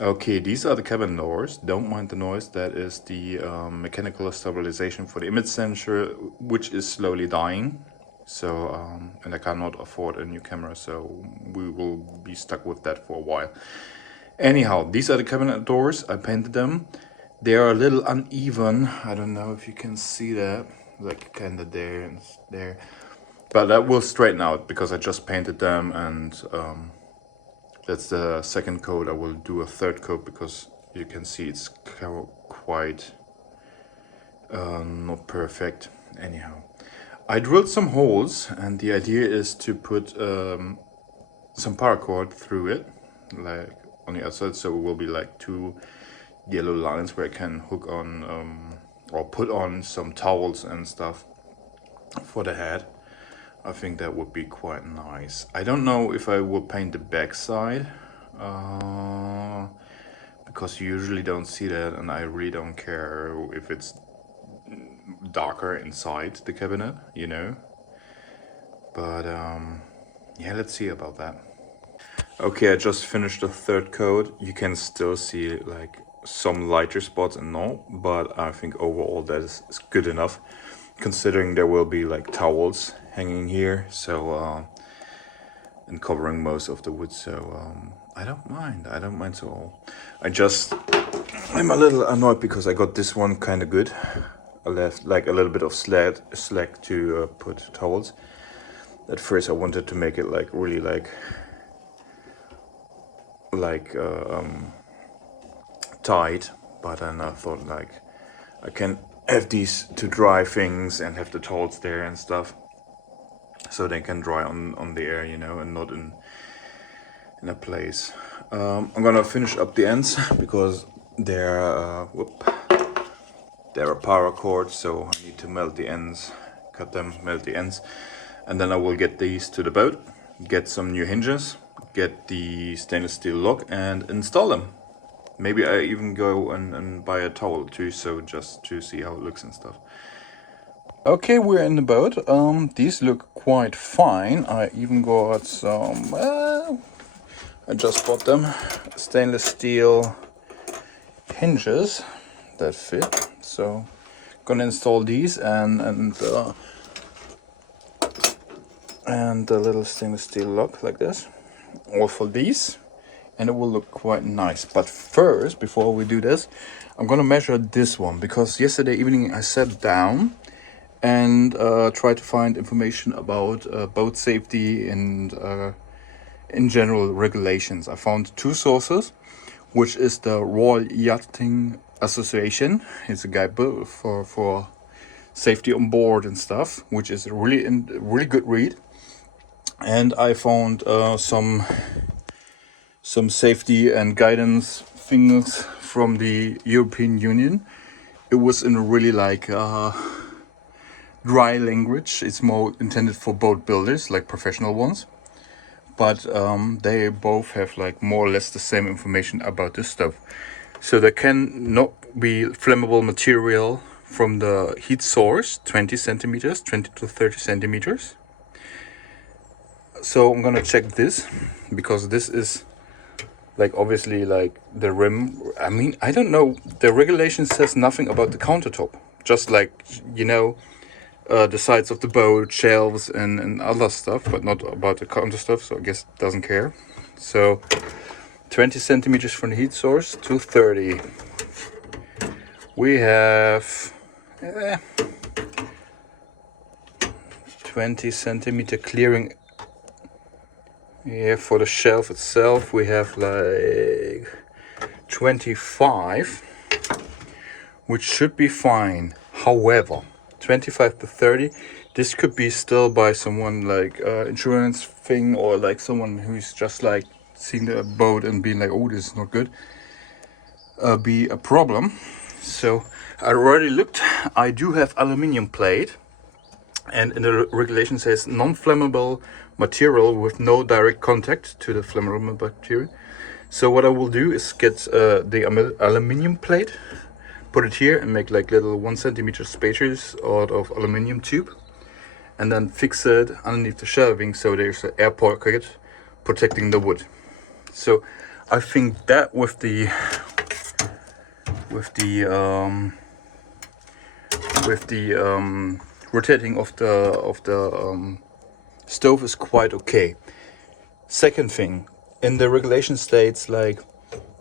Okay, these are the cabin doors. Don't mind the noise. That is the mechanical stabilization for the image sensor, which is slowly dying. So, and I cannot afford a new camera, so we will be stuck with that for a while. Anyhow, these are the cabinet doors. I painted them. They are a little uneven. I don't know if you can see that, like kind of there and there. But that will straighten out because I just painted them, and that's the second coat. I will do a third coat because you can see it's quite not perfect. Anyhow, I drilled some holes, and the idea is to put some paracord through it, like on the outside, so it will be like two yellow lines where I can hook on or put on some towels and stuff for the head. I think that would be quite nice. I don't know if I will paint the back side because you usually don't see that, and I really don't care if it's darker inside the cabinet, you know. But yeah, let's see about that. Okay, I just finished the third coat. You can still see like some lighter spots and all, but I think overall that is good enough, considering there will be like towels hanging here, so and covering most of the wood. So I don't mind at all. I'm a little annoyed because I got this one kind of good. I left like a little bit of slack to put towels. At first I wanted to make it like really tight, but then I thought like I can have these to dry things and have the towels there and stuff, so they can dry on the air, you know, and not in a place. I'm gonna finish up the ends because they're a paracord, so I need to melt the ends, cut them, melt the ends, and then I will get these to the boat, get some new hinges, get the stainless steel lock, and install them. Maybe I even go and buy a towel too, so just to see how it looks and stuff. Okay, we're in the boat. These look quite fine. I even got some, I just bought them, stainless steel hinges that fit. So gonna install these and a little stainless steel lock like this, all for these, and it will look quite nice. But first, before we do this, I'm gonna measure this one, because yesterday evening I sat down and tried to find information about boat safety and in general regulations. I found two sources, which is the Royal Yachting Association. It's a guidebook for safety on board and stuff, which is a really good read. And I found some safety and guidance things from the European Union. It was in a really like dry language. It's more intended for boat builders, like professional ones. But they both have like more or less the same information about this stuff. So there can not be flammable material from the heat source, 20 centimeters, 20 to 30 centimeters. So I'm gonna check this, because this is like obviously like the rim. I mean, I don't know, the regulation says nothing about the countertop, just like, you know, the sides of the boat, shelves and other stuff, but not about the counter stuff, so I guess it doesn't care. So 20 centimeters from the heat source to 30. We have 20 centimeter clearing. Yeah, for the shelf itself we have like 25, which should be fine. However, 25 to 30, this could be still by someone like insurance thing, or like someone who's just like seeing the boat and being like, oh, this is not good, be a problem. So I already looked. I do have aluminium plate, and in the regulation says non-flammable material with no direct contact to the flammable material. So what I will do is get the aluminium plate, put it here, and make like little 1 centimeter spacers out of aluminium tube, and then fix it underneath the shelving so there's an air pocket protecting the wood. So I think that with the rotating of the stove is quite okay. Second thing, in the regulation states like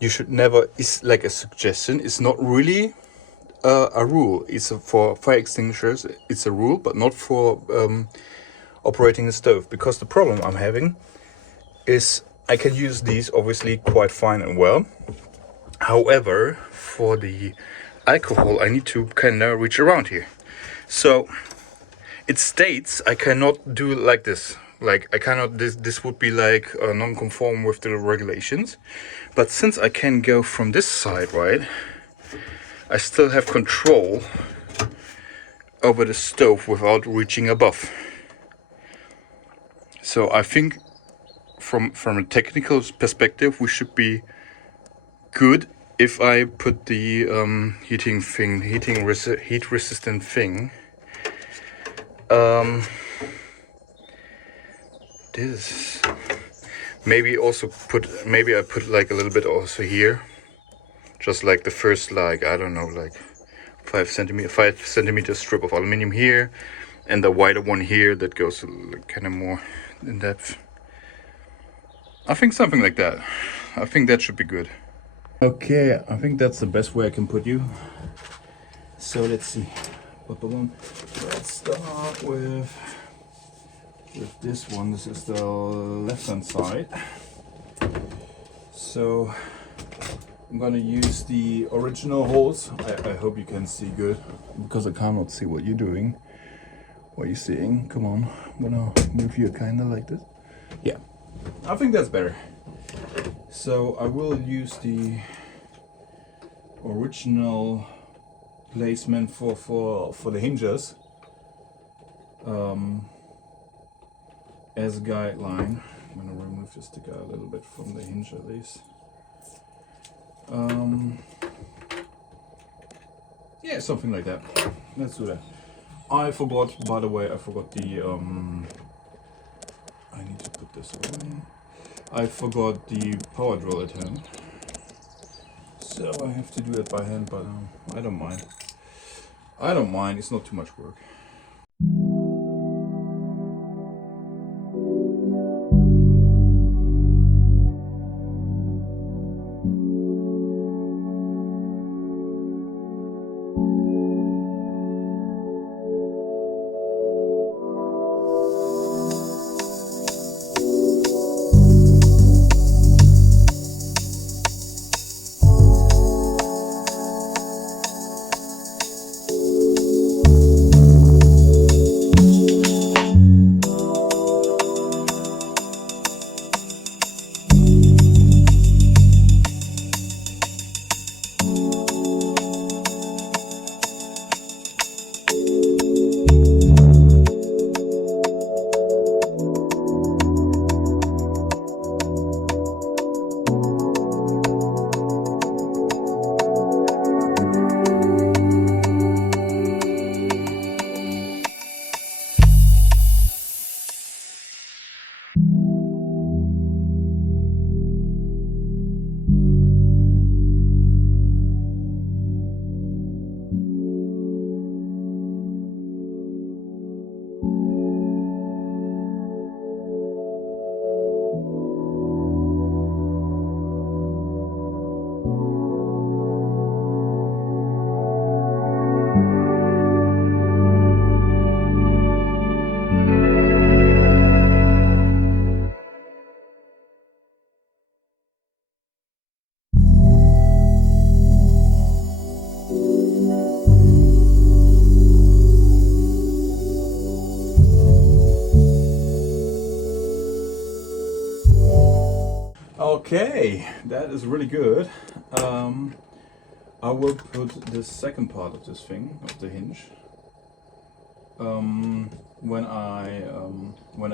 you should never, is like a suggestion, it's not really a rule. It's for fire extinguishers, it's a rule, but not for operating the stove. Because the problem I'm having is I can use these obviously quite fine and well. However, for the alcohol, I need to kind of reach around here. So it states I cannot do like this. Like I cannot, this would be like non-conform with the regulations. But since I can go from this side, right, I still have control over the stove without reaching above. So I think from a technical perspective, we should be good if I put the heat resistant thing. This maybe I put like a little bit also here, just like the first, like I don't know, like 5 centimeter strip of aluminium here, and the wider one here that goes kind of more in depth. I think something like that. I think that should be good. Okay, I think that's the best way I can put you. So let's see. Let's start with this one. This is the left hand side. So I'm gonna use the original holes. I hope you can see good, because I cannot see what you're doing. What you're seeing. Come on, I'm gonna move you kinda like this. Yeah, I think that's better. So I will use the original placement for the hinges as a guideline. I'm gonna remove the sticker a little bit from the hinge at least. Yeah, something like that. Let's do that. I forgot, by the way, I forgot the I need to put this away. I forgot the power drill at home, so I have to do it by hand, but I don't mind. I don't mind, it's not too much work. Okay, that is really good. I will put the second part of this thing, of the hinge, when I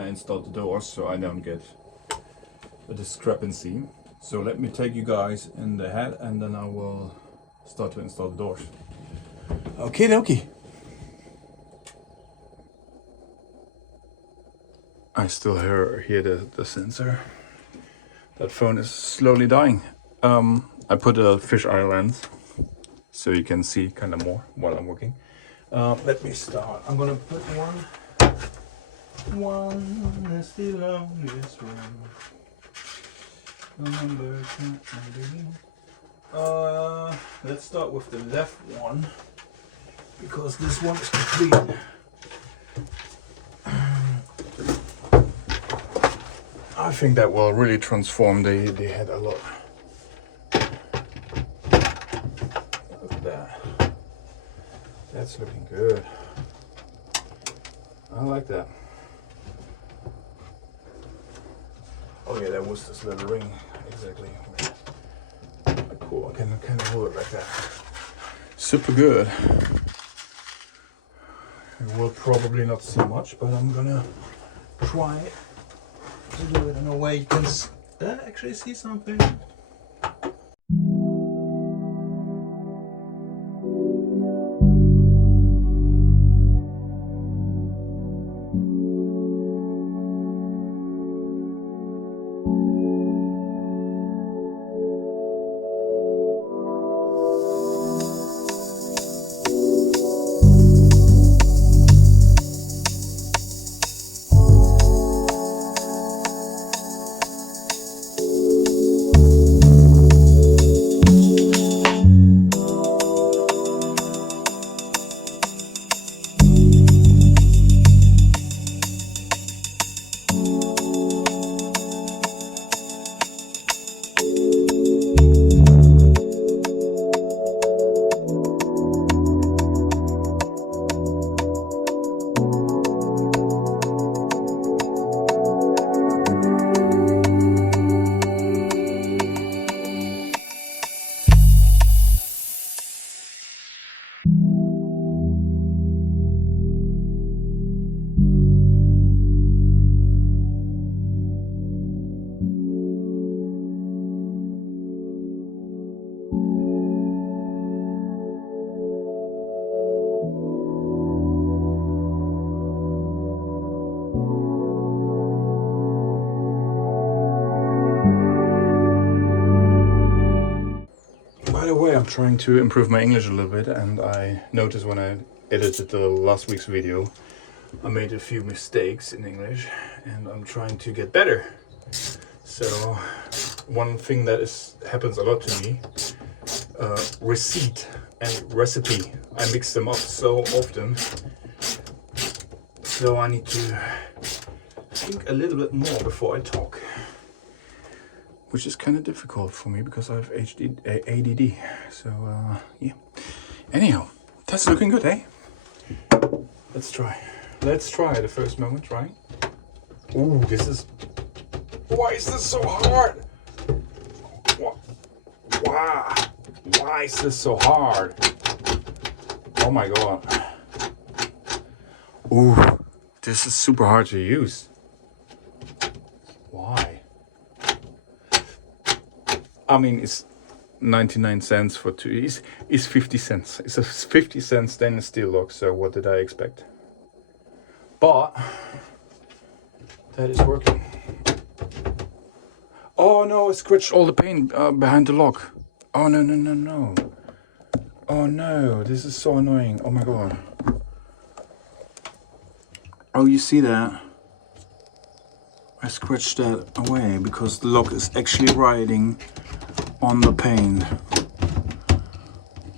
install the doors, so I don't get a discrepancy. So let me take you guys in the head, and then I will start to install the doors. Okay, dokie. I still hear the sensor. That phone is slowly dying. I put a fisheye lens so you can see kind of more while I'm working. Let me start. I'm gonna put one is the longest room. Let's start with the left one because this one is complete. I think that will really transform the head a lot. Look at that. That's looking good. I like that. Oh yeah, that was this little ring. Exactly. Cool, I can kind of hold it like that. Super good. You will probably not see much, but I'm gonna try to do it in a way you can actually see something. By the way, I'm trying to improve my English a little bit, and I noticed when I edited the last week's video, I made a few mistakes in English, and I'm trying to get better. So, one thing that happens a lot to me, receipt and recipe. I mix them up so often, so I need to think a little bit more before I talk. Which is kind of difficult for me because I have ADD. So, yeah. Anyhow, that's looking good, eh? Let's try. Let's try the first moment, right? Ooh, this is... Why is this so hard? Wow. Why is this so hard? Oh my god. Ooh, this is super hard to use. Why? I mean, it's 99 cents for two. It's 50 cents. It's a 50 cent stainless steel lock, so what did I expect? But that is working. Oh no, I scratched all the paint behind the lock. Oh no, no, no, no. Oh no, this is so annoying. Oh my god. Oh, you see that? I scratched that away because the lock is actually riding on the paint.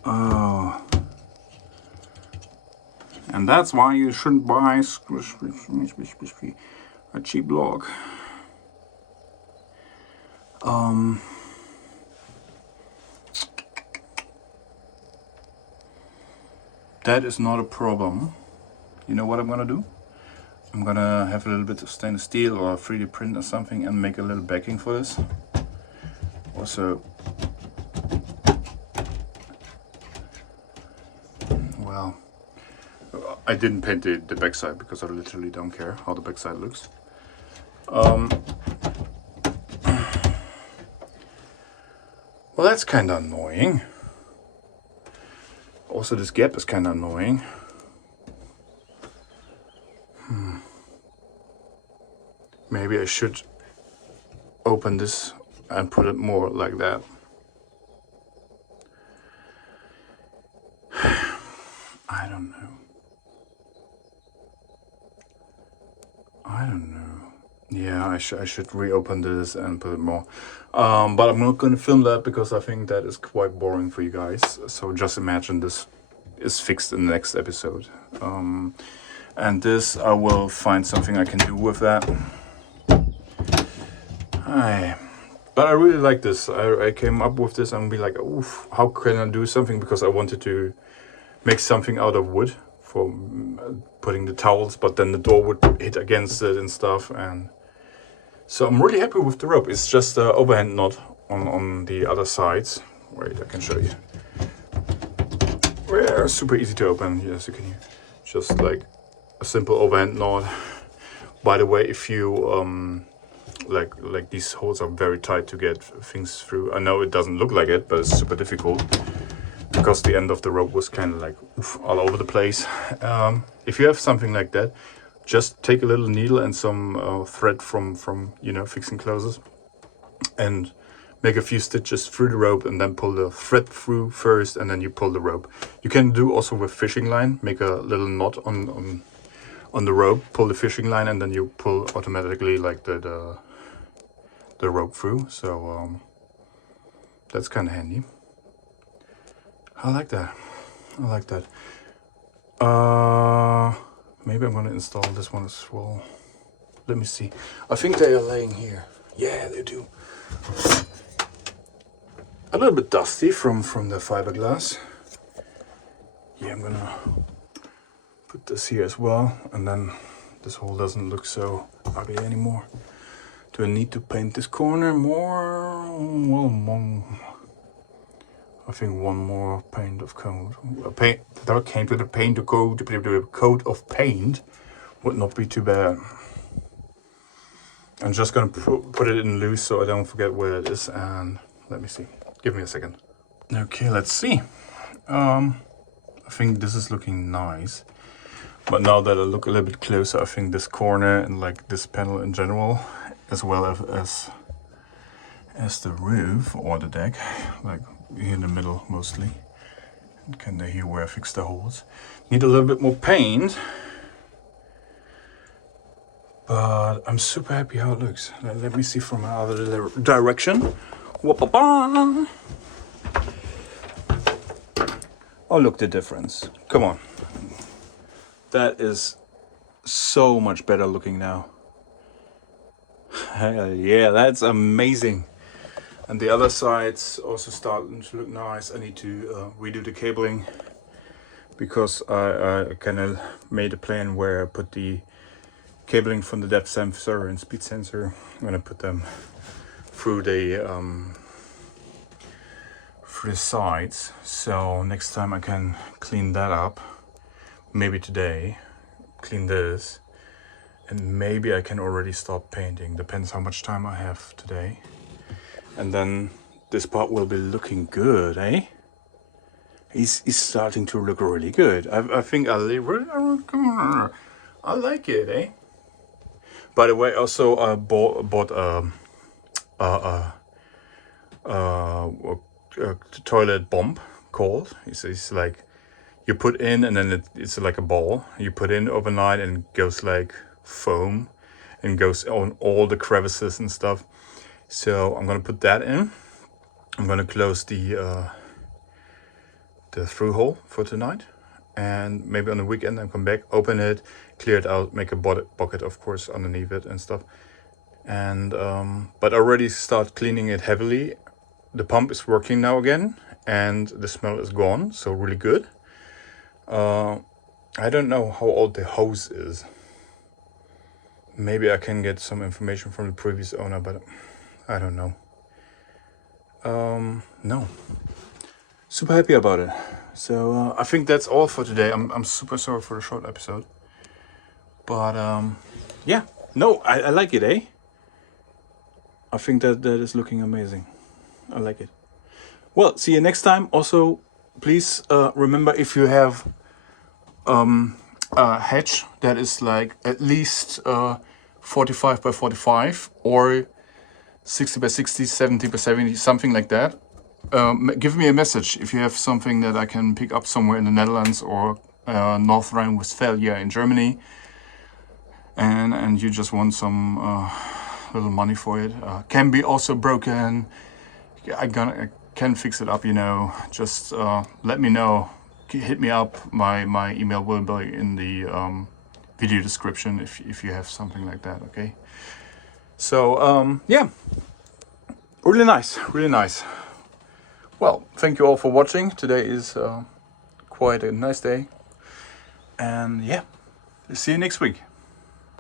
Oh. And that's why you shouldn't buy a cheap lock. That is not a problem. You know what I'm gonna do? I'm gonna have a little bit of stainless steel or 3D print or something and make a little backing for this. Also, well, I didn't paint the backside because I literally don't care how the backside looks. Well, that's kind of annoying. Also, this gap is kind of annoying. Maybe I should open this and put it more like that. I don't know. Yeah, I should reopen this and put it more. But I'm not going to film that because I think that is quite boring for you guys. So just imagine this is fixed in the next episode. And this, I will find something I can do with that. But I really like this. I came up with this and be like, oof, how can I do something? Because I wanted to make something out of wood for putting the towels, but then the door would hit against it and stuff. And so I'm really happy with the rope. It's just an overhand knot on the other sides. Wait, I can show you. Yeah, super easy to open. Yes, you can just like a simple overhand knot. By the way, if you like these holes are very tight to get things through. I know it doesn't look like it, but it's super difficult because the end of the rope was kind of like all over the place. If you have something like that, just take a little needle and some thread from fixing clothes and make a few stitches through the rope and then pull the thread through first and then you pull the rope. You can do also with fishing line, make a little knot on the rope, pull the fishing line and then you pull automatically like the rope through. So that's kind of handy. I like that. Maybe I'm gonna install this one as well. Let me see. I think they are laying here. Yeah, they do. A little bit dusty from the fiberglass. Yeah, I'm gonna put this here as well, and then this hole doesn't look so ugly anymore. Do I need to paint this corner more? Well, I think one more paint of coat. Coat of paint would not be too bad. I'm just gonna put it in loose so I don't forget where it is. And let me see. Give me a second. Okay, let's see. I think this is looking nice. But now that I look a little bit closer, I think this corner and like this panel in general, as well as the roof or the deck, like here in the middle mostly. And kind of here where I fix the holes. Need a little bit more paint. But I'm super happy how it looks. Let me see from another direction. Oh, look the difference. Come on. That is so much better looking now. Yeah, that's amazing. And the other side's also starting to look nice. I need to redo the cabling because I kind of made a plan where I put the cabling from the depth sensor and speed sensor. I'm gonna put them through the sides. So next time I can clean that up. Maybe today, clean this, and maybe I can already start painting. Depends how much time I have today. And then this part will be looking good, eh? He's starting to look really good. I think I like it, eh? By the way, also I bought a toilet bomb called. It's like you put in and then it's like a ball. You put in overnight and it goes like foam and goes on all the crevices and stuff. So I'm gonna put that in. I'm gonna close the through hole for tonight, and maybe on the weekend I'll come back, open it, clear it out, make a bucket of course underneath it and stuff. And but already start cleaning it heavily. The pump is working now again, and the smell is gone, so really good. I don't know how old the hose is. Maybe I can get some information from the previous owner, but I don't know. No. Super happy about it. So I think that's all for today. I'm super sorry for the short episode. But yeah, no, I like it, eh? I think that is looking amazing. I like it. Well, see you next time. Also, please remember, if you have a hedge that is like at least 45 by 45, or 60 by 60, 70 by 70, something like that. Give me a message if you have something that I can pick up somewhere in the Netherlands or North Rhine-Westphalia in Germany, and you just want some little money for it. Can be also broken. I can fix it up, you know. Just let me know. Hit me up. My email will be in the video description if you have something like that. Okay. So yeah, really nice, really nice. Well, thank you all for watching. Today is quite a nice day, and yeah, see you next week.